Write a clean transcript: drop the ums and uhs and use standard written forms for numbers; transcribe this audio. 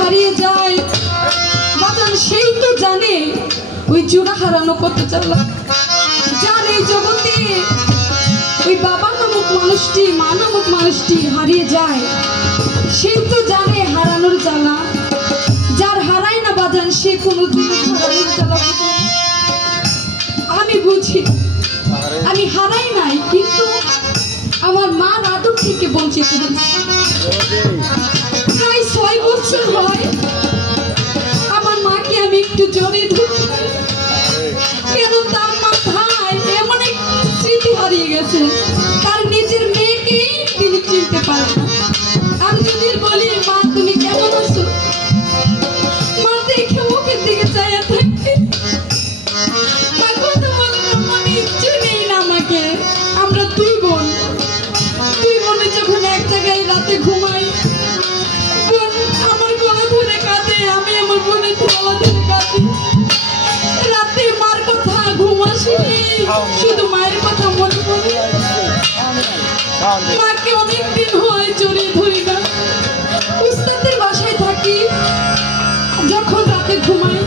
হারিয়ে যায় বাজান সেই তো জানে ওই জোড়া হারানো কত জ্বালা। যার এই জগতে ওই বাবা নামক মানুষটি মা নামক মানুষটি হারিয়ে যায় সেই তো জানে হারানোর জ্বালা। যার হারায় না বাজান সে কোনোদিন হারানোর জ্বালা বুঝে। আমি বুঝি আমি হারাই নাই কিন্তু আমার মার আদর থেকে বঞ্চিত হয়েছি। প্রায় 6 বছর হয় আমার মাকে আমি একটু জড়িয়ে ধরি কেন তার মাথায় এমন এক স্মৃতি হারিয়ে গেছে তার নিজের মেয়েকেই তিনি চিনতে পারে না। আমি যদি বলি মা তুমি কেমন আছো মা দেখে মুখের দিকে চাইয়া থাকবে আমি ইচ্ছে নেই না আমাকে। আমরা দুই বোনে যখন এক জায়গায় রাতে ঘুমাই আমার গলা ধরে কাঁদে আমি আমার বোনের গলা ধরে কাঁদি। রাতে মার কথা ঘুম আসেনি শুধু মায়ের কথা মনে পড়ে। মাকে অনেকদিন হয় জড়িয়ে ধরি না। উস্তাদের বাসায় থাকি যখন রাতে ঘুমাই